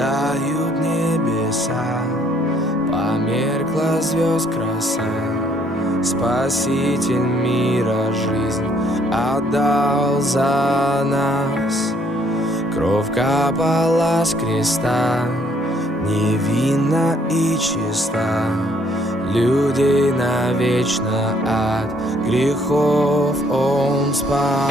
Падают небеса, померкла звезд краса. Спаситель мира жизнь отдал за нас. Кровь капала с креста, невинна и чиста. Людей навечно от грехов Он спас.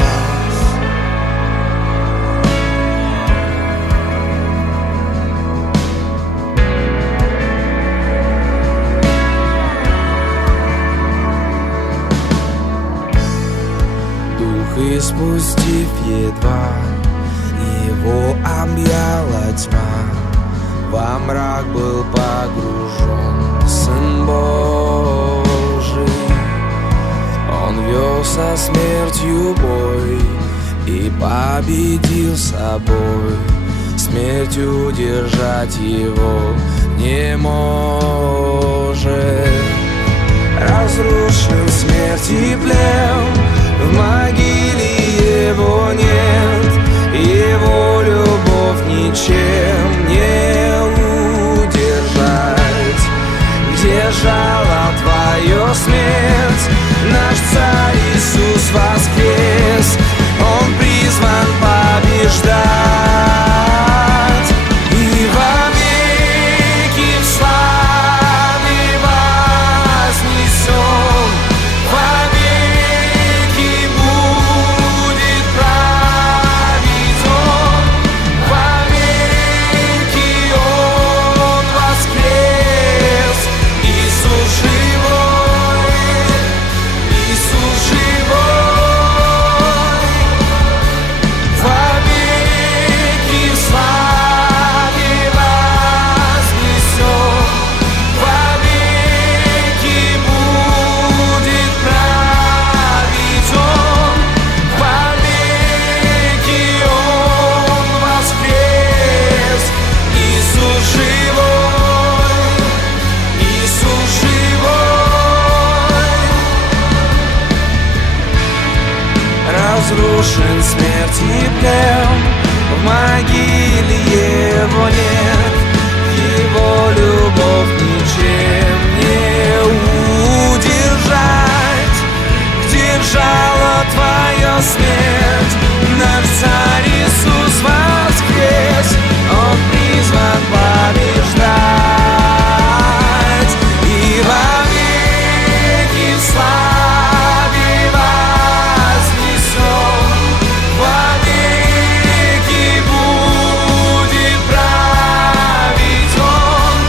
И спустив едва, Его объяла тьма. Во мрак был погружен Сын Божий. Он вел со смертью бой и победил собой. Смерть удержать Его не может. Разрушен смерть и плен, в могиле Его нет. Его любовь ничем не удержать. Где жало Твое смерть? Наш Царь Иисус воскрес. Он призван побеждать. И вовеки в славе вознесен. Вовеки будет править Он. Вовеки Он воскрес. Иисус живой, Иисус живой. Вовеки в славе вознесен. Вовеки будет править Он. Вовеки Он воскрес. Иисус живой, Иисус живой. Разрушен смерть и плен, в могиле Его нет. Его любовь ничем не удержать. Где жало Твое смерть? Наш Царь Иисус воскрес. Он призван побеждать. И вовеки в славе вознесен. Вовеки будет править Он.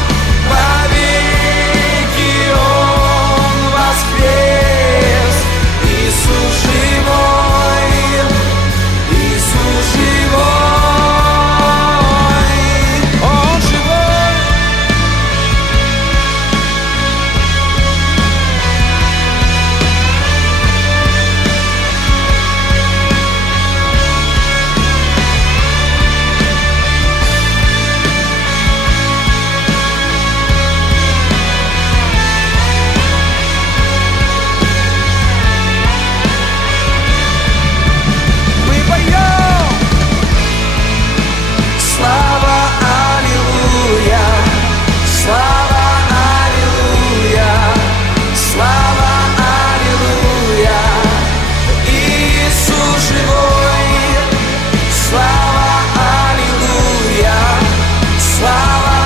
Вовеки Он воскрес. Иисус живой, Иисус живой. Он живой. Мы поем. Слава, аллилуйя. Слава, аллилуйя. Слава, аллилуйя. Иисус живой. Слава, аллилуйя. Слава,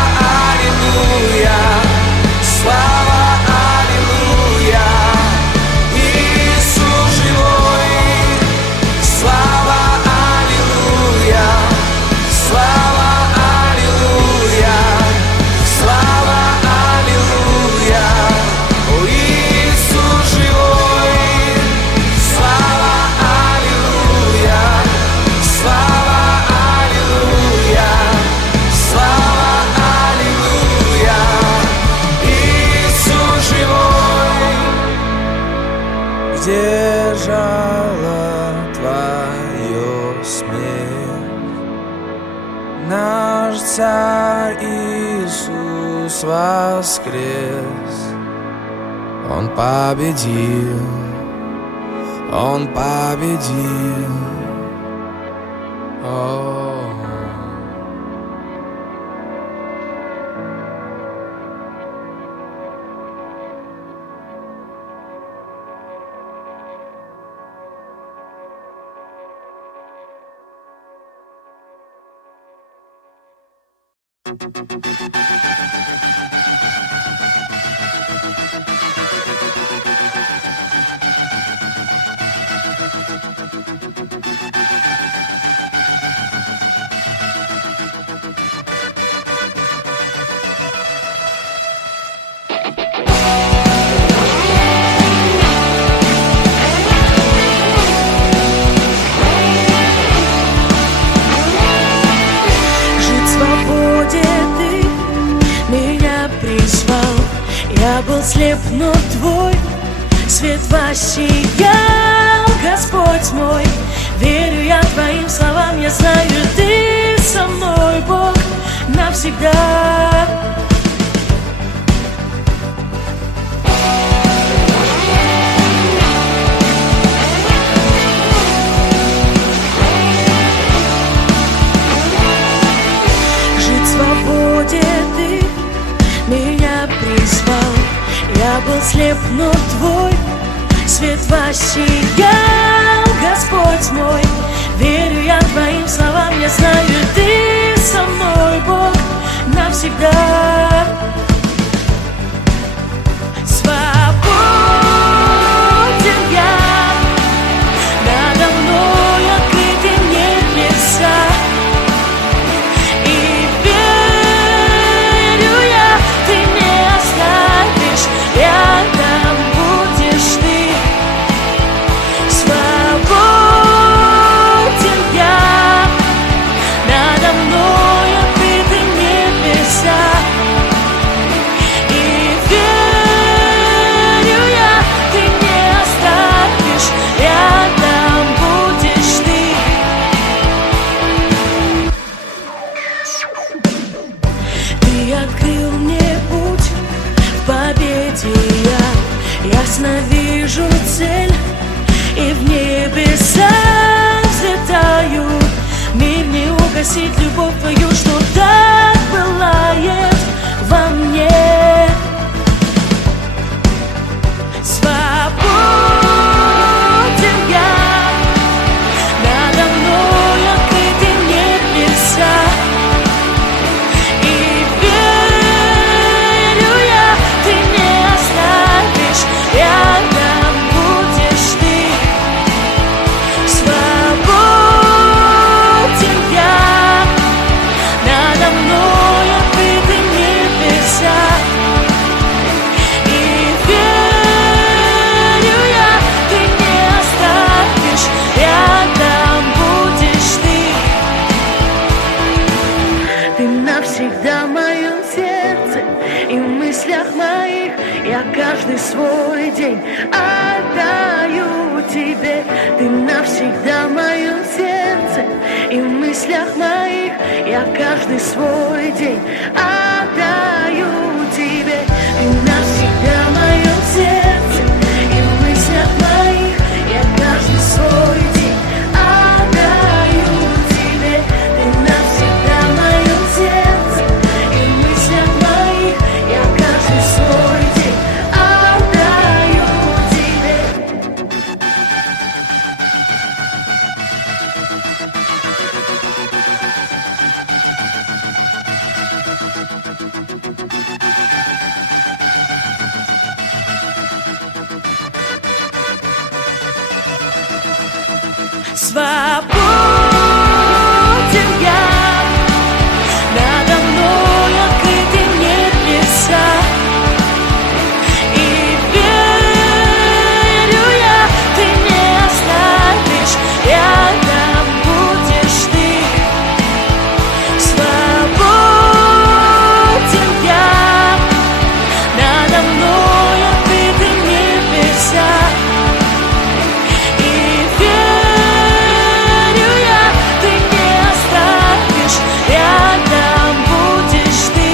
аллилуйя. Слава, аллилуйя. Иисус живой. Слава, аллилуйя. Слава, аллилуйя. Слава, аллилуйя. О, Иисус живой. Слава, аллилуйя. Слава, аллилуйя. Слава, аллилуйя. Иисус живой. Где жало Твое смерть? Наш Царь Иисус воскрес. Он победил, Он победил. Я был слеп, но твой свет воссиял, Господь мой. Верю я твоим словам, я знаю, ты со мной, Бог, навсегда. Жить в свободе ты меня призвал. Я был слеп, но твой свет воссиял, Господь мой. Верю я твоим словам, я знаю, ты со мной, Бог, навсегда. Свободен я, надо мной открыты небеса. И верю я, ты не оставишь, рядом будешь ты. Свободен я, надо мной открыты небеса. И верю я, ты не оставишь, рядом будешь ты. Ты открыл мне путь к победе, я ясно вижу цель, и в небеса взлетаю. Мир не угасит любовь твою, что так пылает во мне. Свободен я, надо мной открыты небеса. И верю я, ты не оставишь, рядом будешь ты. Свободен я, надо мной открыты небеса. И верю я, ты не оставишь, рядом будешь ты. Ты навсегда в моем сердце и в мыслях моих. Я каждый свой день отдаю тебе. Ты навсегда в моем сердце и в мыслях моих. Я каждый свой день отдаю тебе. Ты навсегда в моем сердце и в мыслях моих. Я каждый свой день отдаю тебе. Ты навсегда в моем сердце и в мыслях моих. Я каждый свой день отдаю тебе. Свободен я, надо мной открыты небеса. И верю я, ты не оставишь, рядом будешь ты. Свободен я, надо мной открыты небеса. И верю я, ты не оставишь, рядом будешь ты.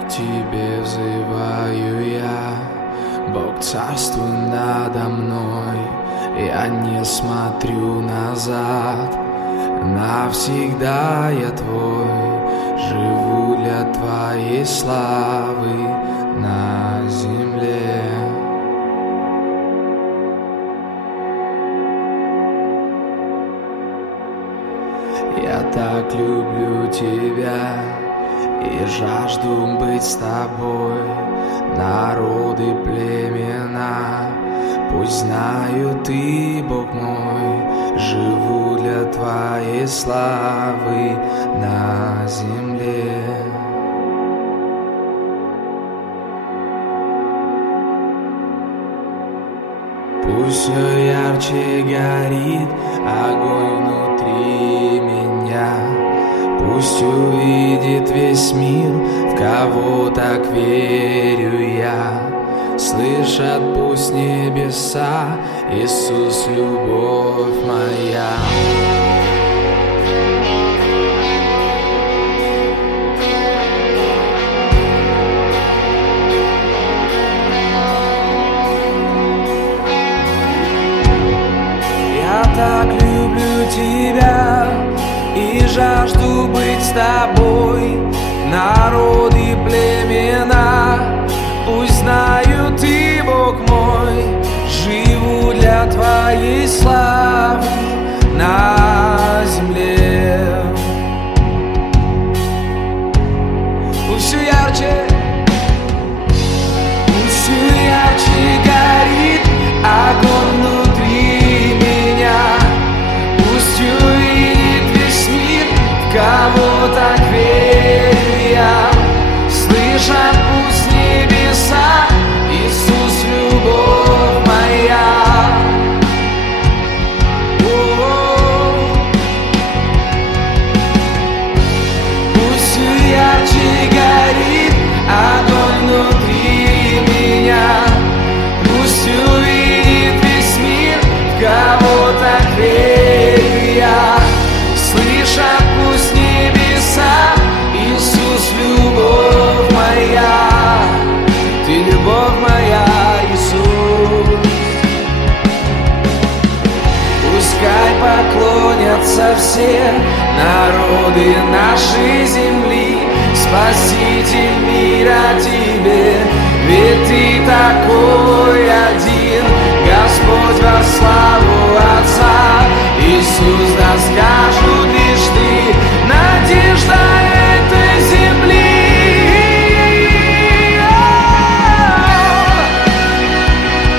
К тебе взываю я, Бог, царствуй надо мной. Я не смотрю назад, навсегда я твой. живу для Твоей славы на земле. Я так люблю Тебя и жажду быть с Тобой. Народы, племена, пусть знают, Ты, Бог мой, живу для Твоей славы на земле. Пусть все ярче горит огонь внутри меня. Пусть увидит весь мир, в кого так верю я. Слышат пусть небеса, Иисус, любовь моя. Я так люблю Тебя и жажду быть с Тобой. Народы, племена, пусть знают, Ты, Бог мой, живу для Твоей славы на земле. Пусть все ярче, пусть все ярче горит огонь внутри меня. Пусть увидит весь мир, в кого так верю я. Слышат пусть небеса, Иисус, любовь моя. Пусть все ярче горит огонь внутри меня. Пусть увидит весь мир, в кого так верю я. Слышат пусть небеса, Иисус, любовь моя. Ты любовь моя, Иисус. Пускай поклонятся все народы нашей земли. Спаситель мира Тебе, ведь Ты такой один. Господь во славу Отца, Иисус, да скажут лишь Ты, надежда этой земли.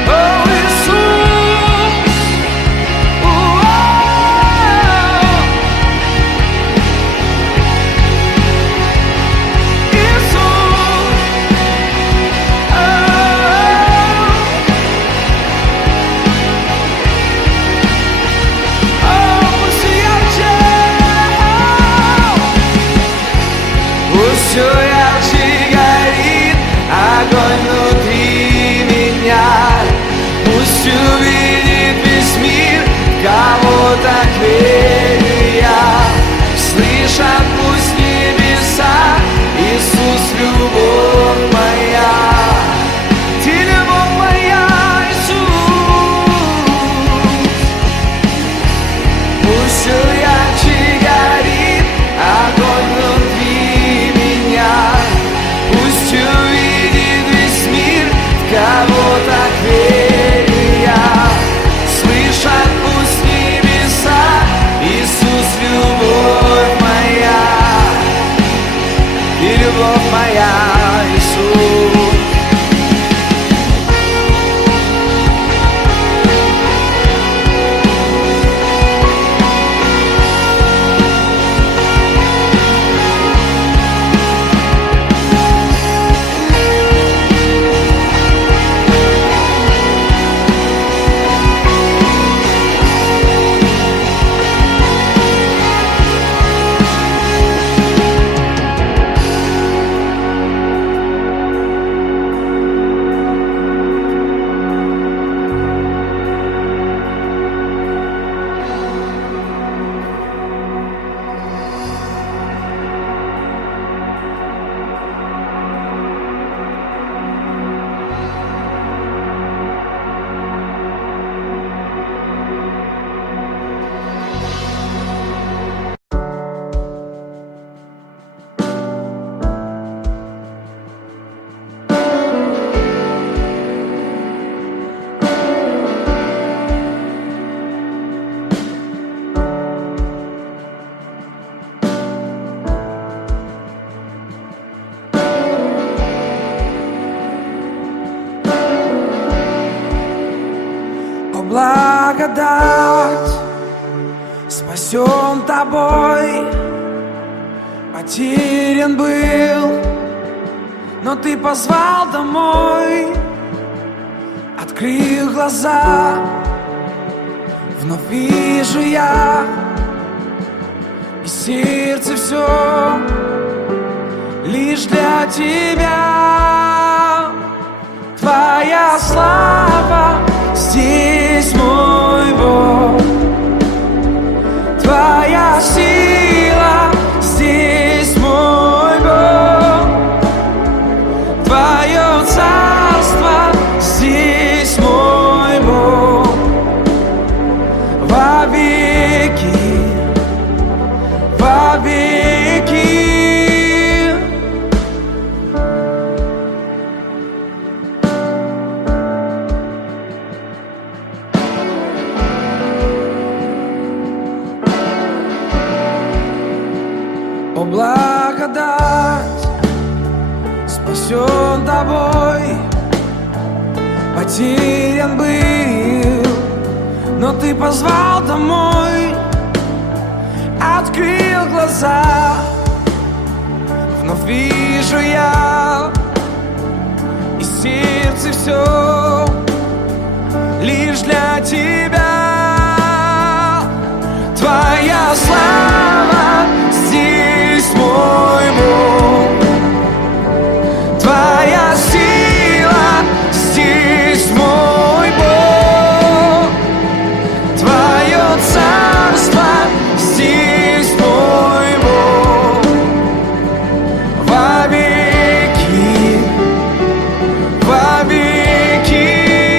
О, Иисус, Иисус, благодать, спасен тобой, потерян был, но ты позвал домой, открыл глаза, вновь вижу я, и сердце все лишь для тебя. Твоя слава здесь, мой Бог, Твоя сила здесь, мой Бог, Твое царство здесь, мой Бог, во веки, во веки. О, благодать, спасен тобой, потерян был, но ты позвал домой, открыл глаза, вновь вижу я, и сердце все лишь для тебя. Твоя слава здесь, мой Бог, Твоя сила здесь, мой Бог, Твое царство здесь, мой Бог, во веки, во веки.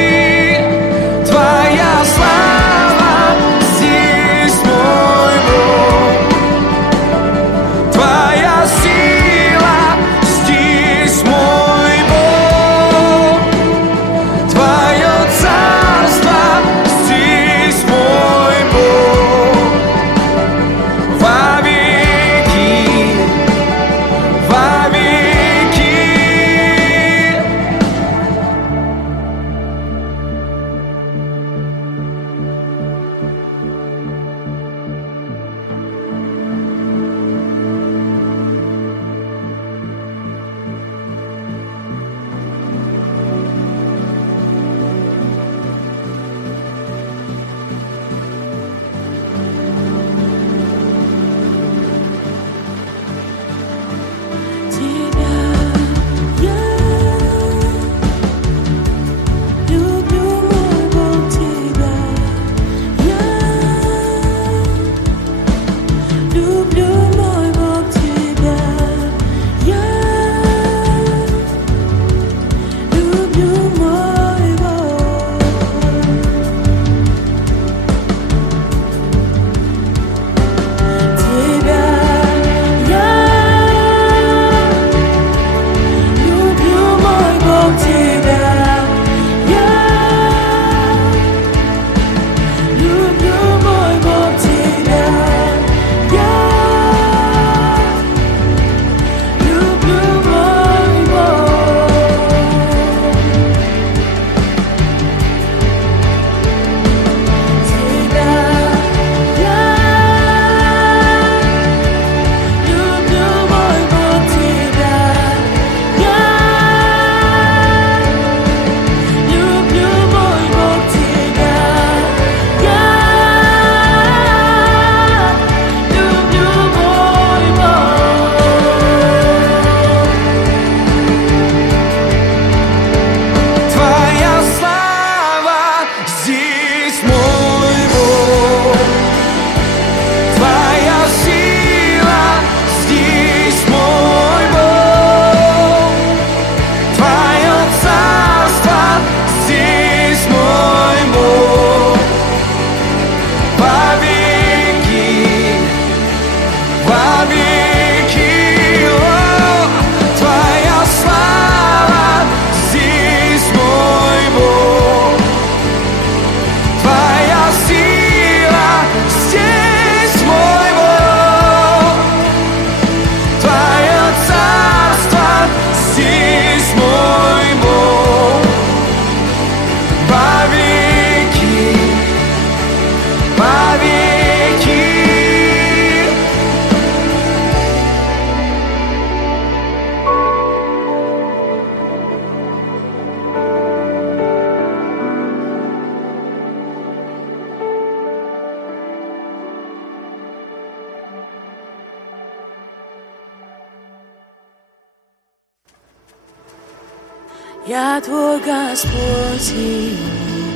Я твой Господь и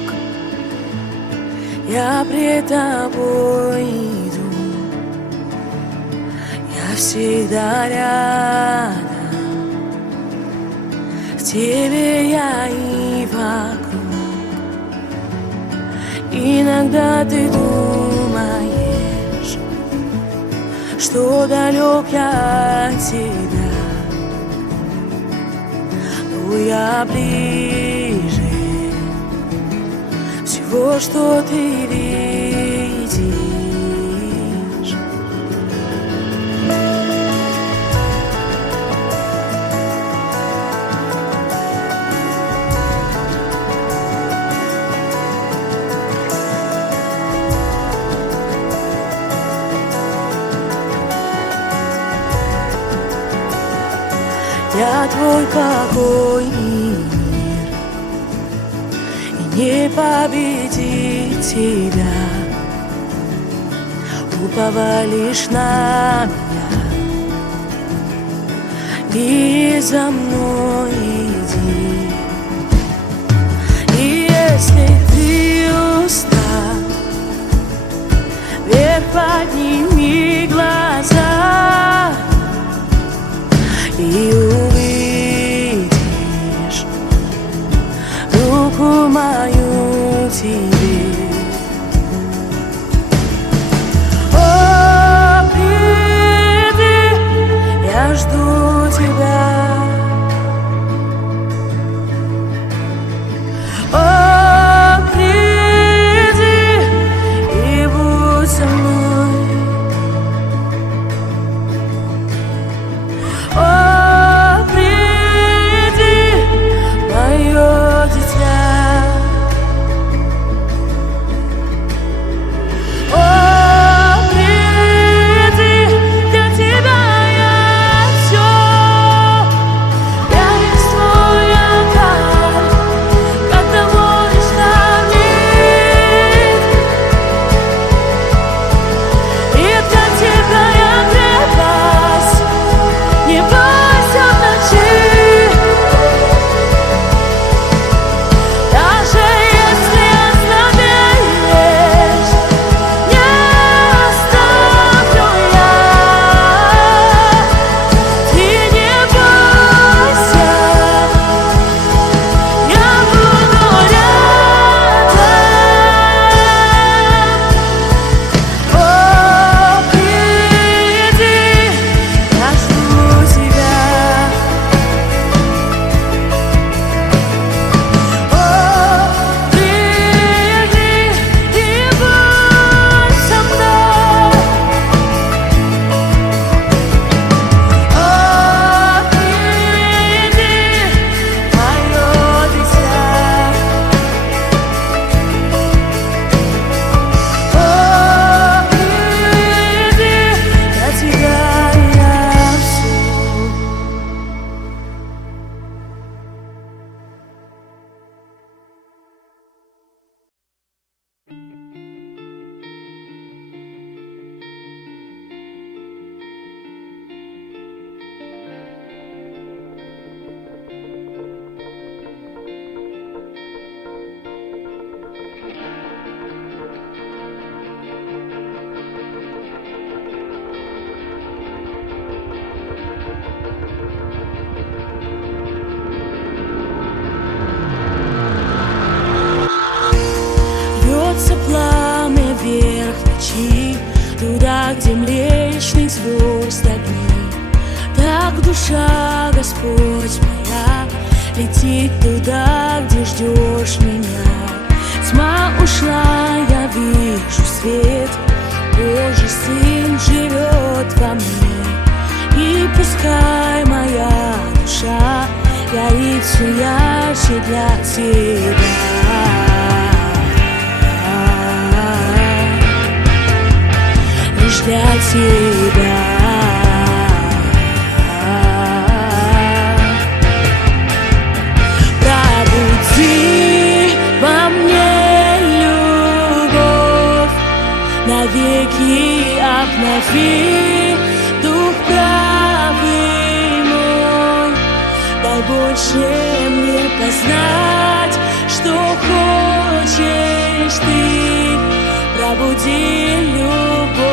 Бог, я пред тобой иду, я всегда рядом, в тебе я и вокруг. Иногда ты думаешь, что далек я от тебя, но я ближе всего, что ты видишь. Я твой покой и мир, и не победить тебя. Уповай лишь на меня и за мной иди. И если ты устал, вверх подними глаза и увидишь руку мою тебе. О, приди, я жду тебя. О, приди и будь со мной. О, туда, где Млечный звезд огни. Так душа, Господь моя, летит туда, где ждешь меня. Тьма ушла, я вижу свет, Божий Сын живет во мне. И пускай моя душа горит все ярче для тебя. Лишь для тебя. Пробуди во мне любовь, навеки обнови дух правый мой. дай больше мне познать, что хочешь ты, пробуди любовь.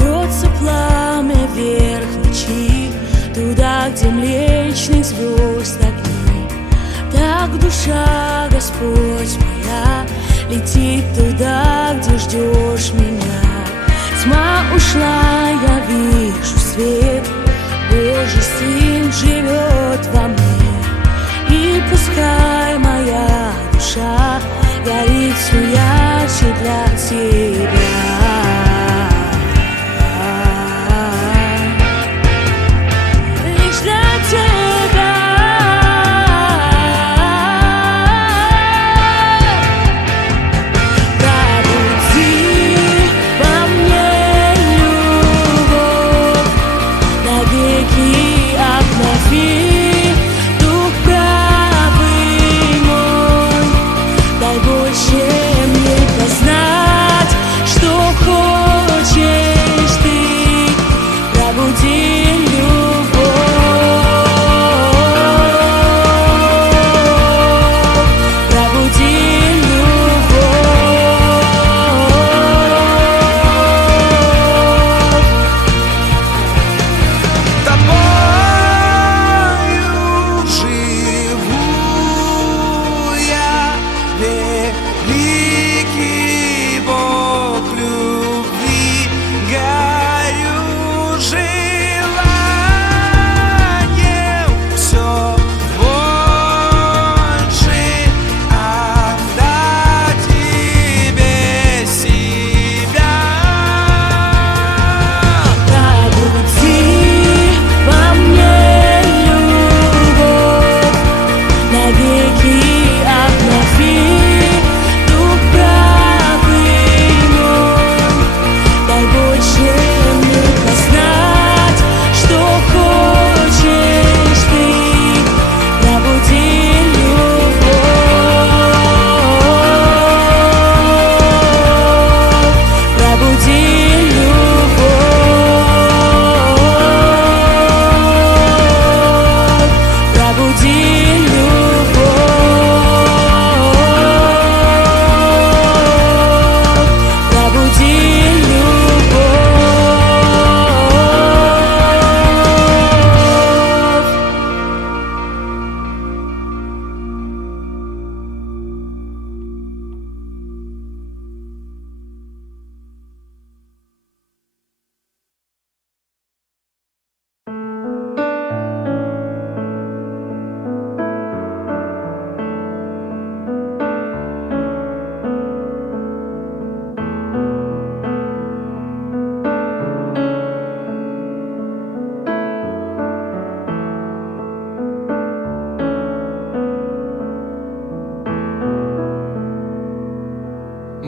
Рвется пламя вверх ночи, туда, где млечных звезд огни. Так душа, Господь моя, летит туда, где ждешь меня. Тьма ушла, я вижу свет, Божий Сын живет во мне. И пускай моя душа горит все ярче для Тебя.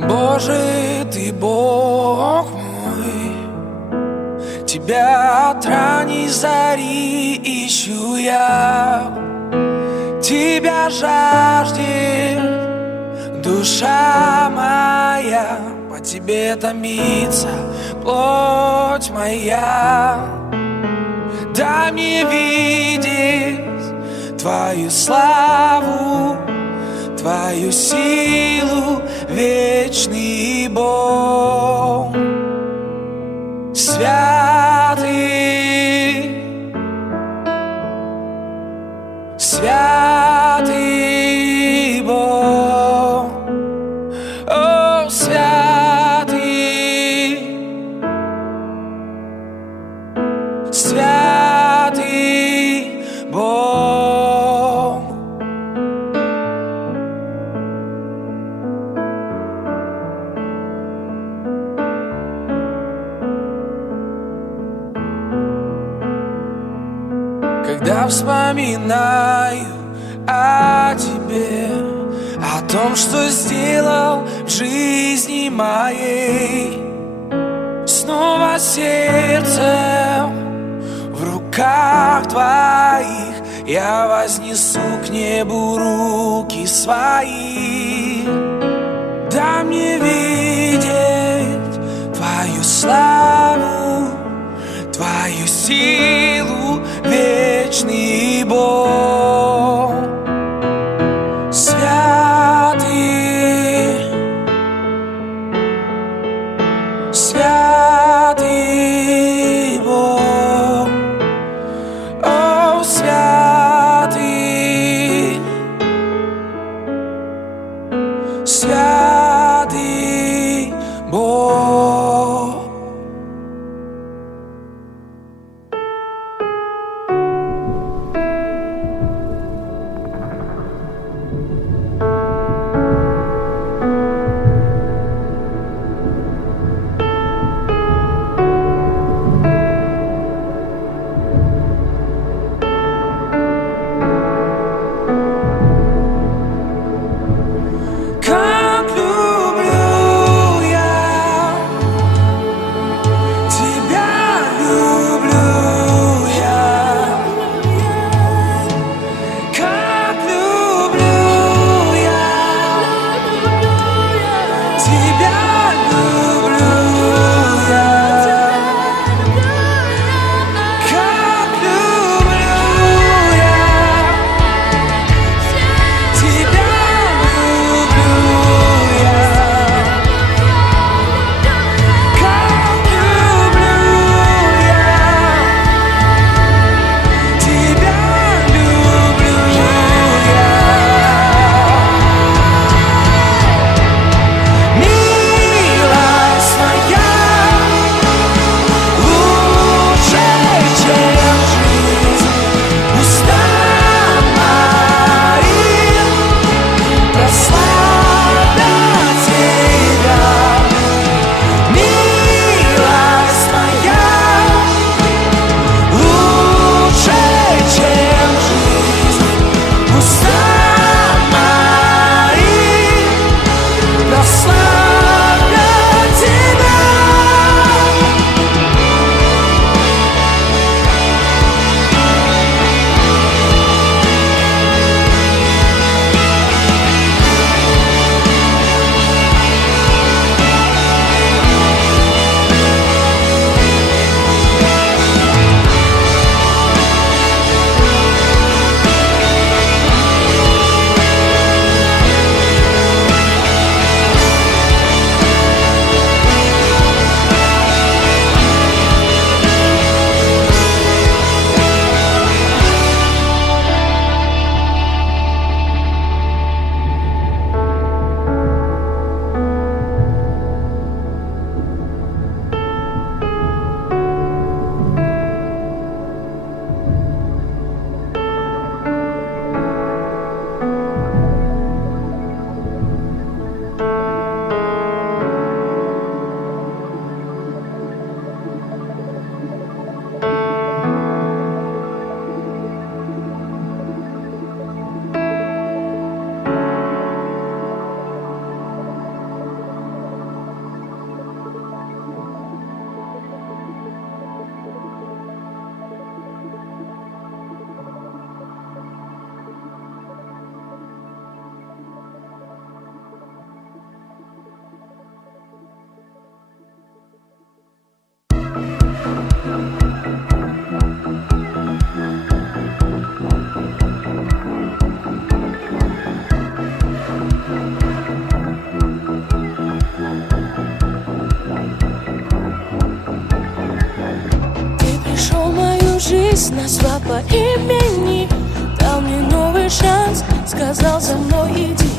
Боже, Ты Бог мой, Тебя от ранней зари ищу я. Тебя жаждет душа моя, по Тебе томится плоть моя. Дай мне видеть Твою славу, Твою силу, вечный Бог. Святый, святый Бог, о, святый, святый Бог. Когда вспоминаю о Тебе, о том, что сделал в жизни моей, снова сердце в руках Твоих я вознесу к небу руки свои. Дай мне видеть Твою славу, Твою силу, вечный Бог. Святый, святый Бог, о, святый, святый Бог. Как люблю я тебя, люблю я. Как люблю я тебя, люблю я. Как люблю я тебя, люблю я. Как люблю я тебя, люблю я. Милость моя лучше, чем жизнь. Уста мои прославят тебя. Милость моя лучше, чем жизнь. Уста мои прославят тебя. Ты пришел в мою жизнь, назвал по имени, дал мне новый шанс, сказал: за мной иди.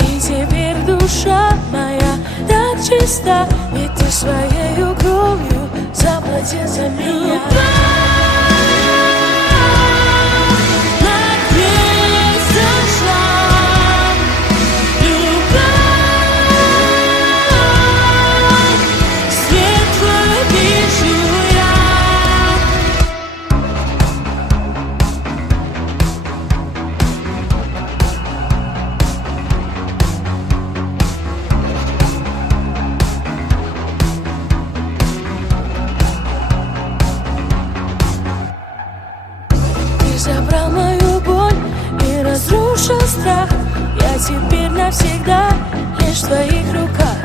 И теперь душа моя так чиста, ведь ты своею кровью заплатил за меня. Забрал мою боль и разрушил страх. Я теперь навсегда лишь в твоих руках.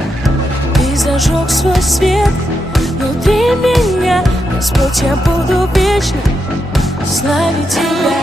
Ты зажег свой свет внутри меня. Господь, я буду вечно славить Тебя.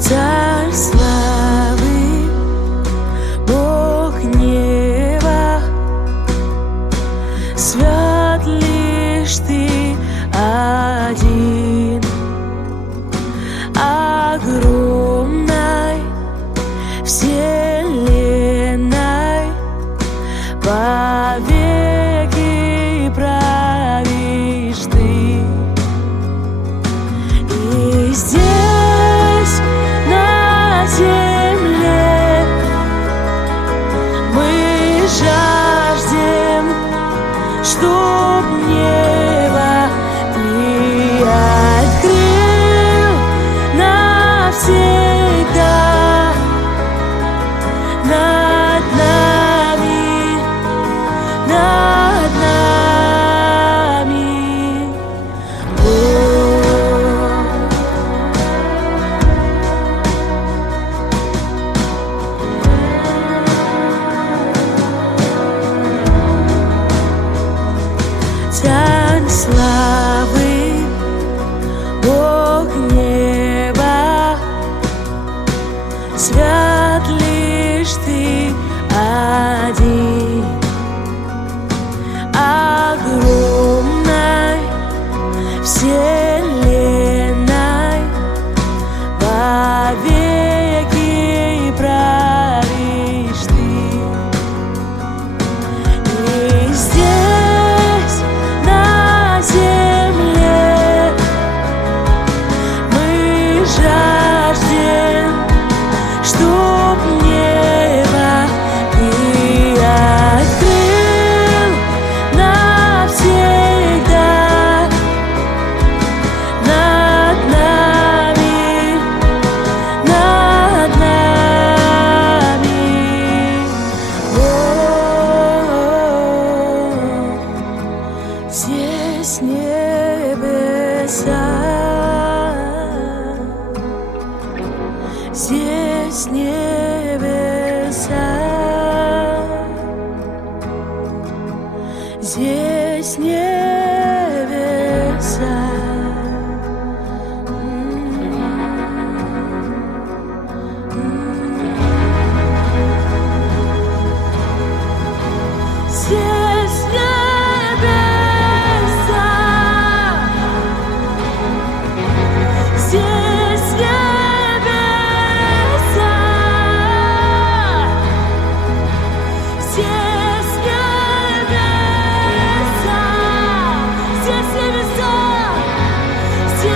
Царь славы, Бог неба, свят лишь Ты один, огромной вселенной повеки правишь Ты. И здесь на земле мы жаждем, чтоб небо Ты открыл навсегда над нами, над нами. Царь славы, Бог неба, свят лишь Ты один, огромной вселенной повеки правишь Ты. И здесь на земле мы жаждем, чтоб небо Ты Здесь небеса. Здесь небеса. Здесь небеса. Здесь небеса. Здесь небеса. Здесь небеса.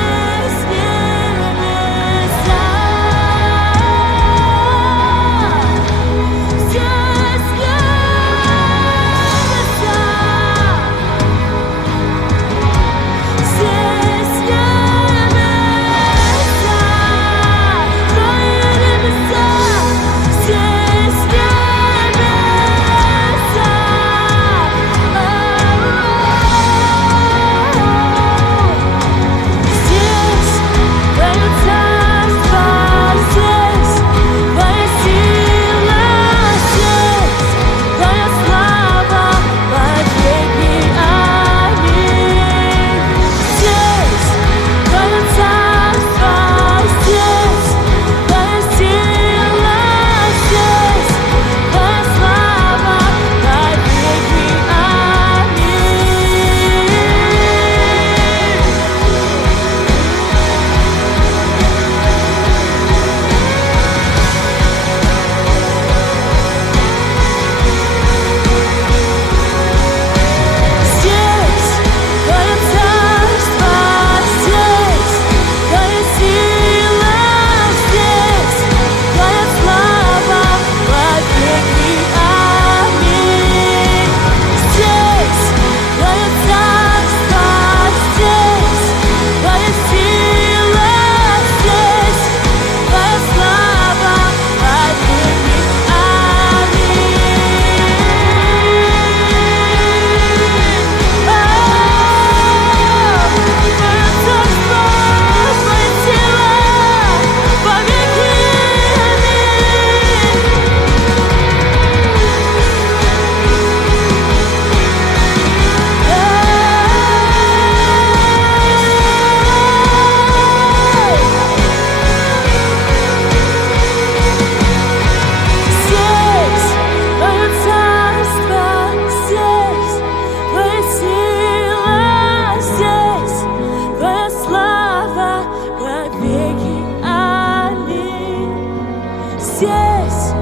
Здесь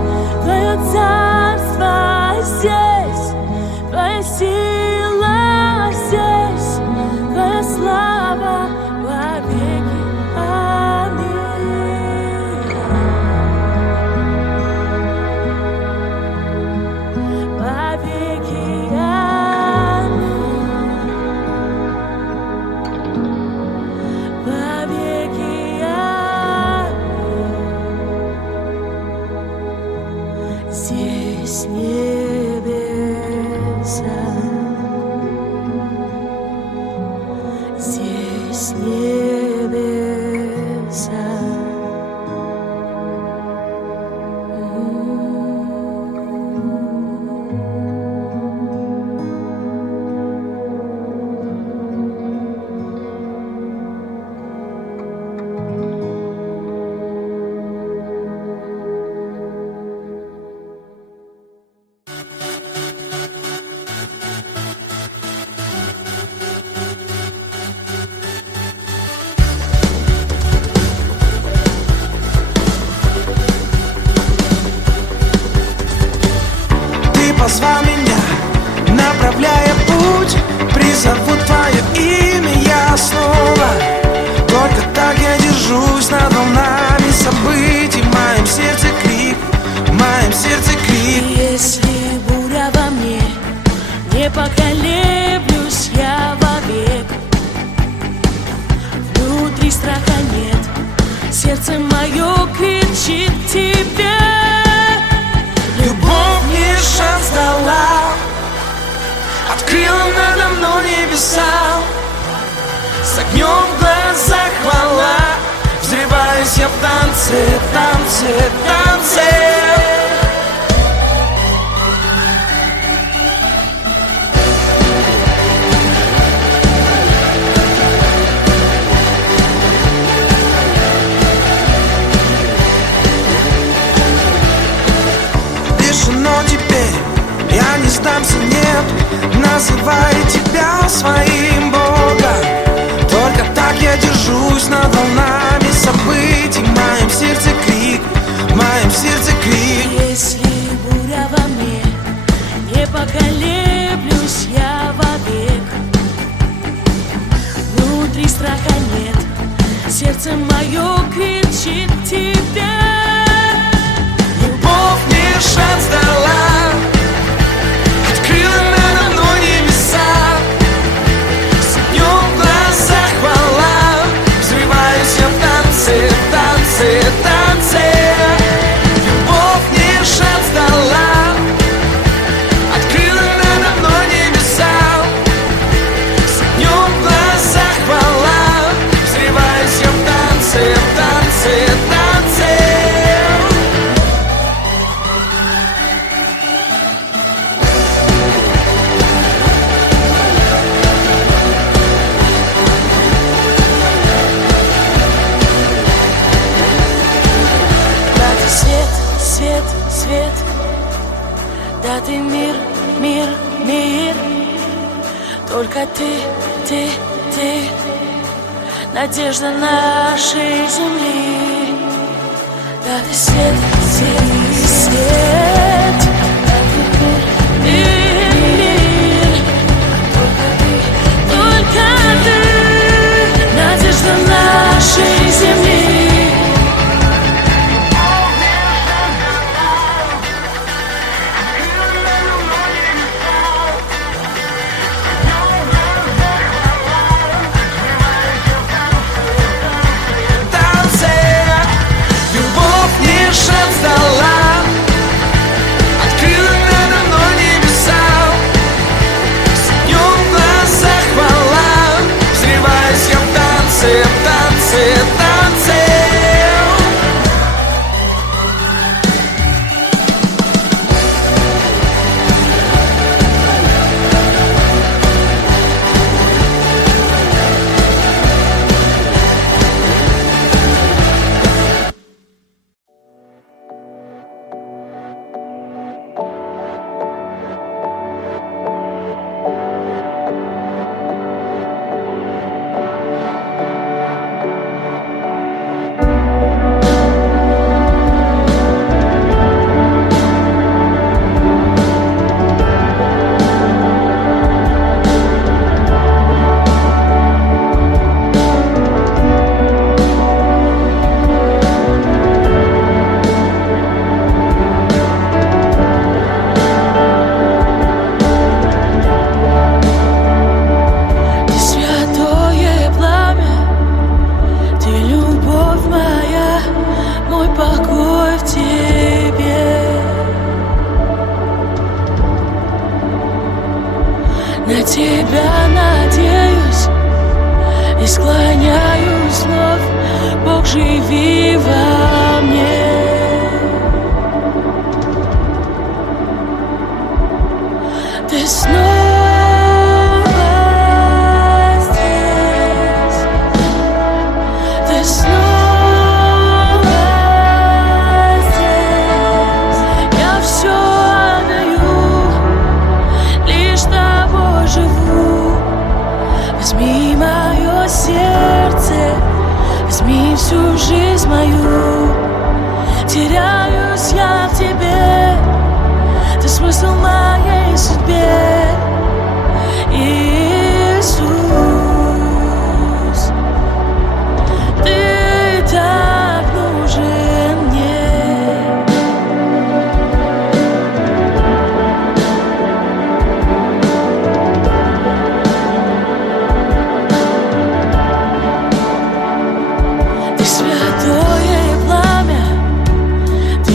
твое царство, здесь твоя сила, здесь твоя слава во веки. Аминь. Во веки. Аминь. Во веки. Здесь небеса. Здесь небеса. Позвал меня, направляя путь, призову твое имя я снова. Только так я держусь над волнами событий. В моем сердце крик, в моем сердце крик. И если буря во мне, не поколеблюсь я вовек. Внутри страха нет, сердце мое кричит тебе. Любовь мне шанс дала, открыла надо мной небеса. С огнем в глазах хвала, взрываюсь я в танце, танце, танце. сдамся, нет, называй тебя своим Богом. Только так я держусь над волнами событий. В моем сердце крик, в моем сердце крик. Если буря во мне, не поколеблюсь я вовек. Внутри страха нет, сердце мое кричит к тебе. Любовь мне шанс дала, открыла надо мной небеса. С огнем в глазах хвала, взрываюсь я в танце, танце, танце. Любовь мне шанс дала, открыла надо мной небеса. С огнем в глазах хвала, взрываюсь я в танце, танце, танце. Да ты свет, свет, свет. Да ты мир, мир, мир. Только ты, надежда нашей земли. Да ты свет, свет, свет. Да ты мир, мир, мир. Только ты, надежда нашей земли. Любовь мне шанс дала, открыла надо мной небеса. С огнем в глазах хвала, взрываюсь я в танце, танце, танце. Ты святое пламя, ты любовь моя, мой покой в тебе. На тебя надеюсь и склоняюсь вновь. Бог, живи во мне. Ты снова здесь, ты снова здесь. Я все отдаю, лишь тобой живу. Возьми мое сердце, возьми всю жизнь мою. Теряюсь я в тебе, ты смысл моей судьбе, Иисус. Ты так нужен мне. Ты святое пламя, ты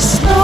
весной.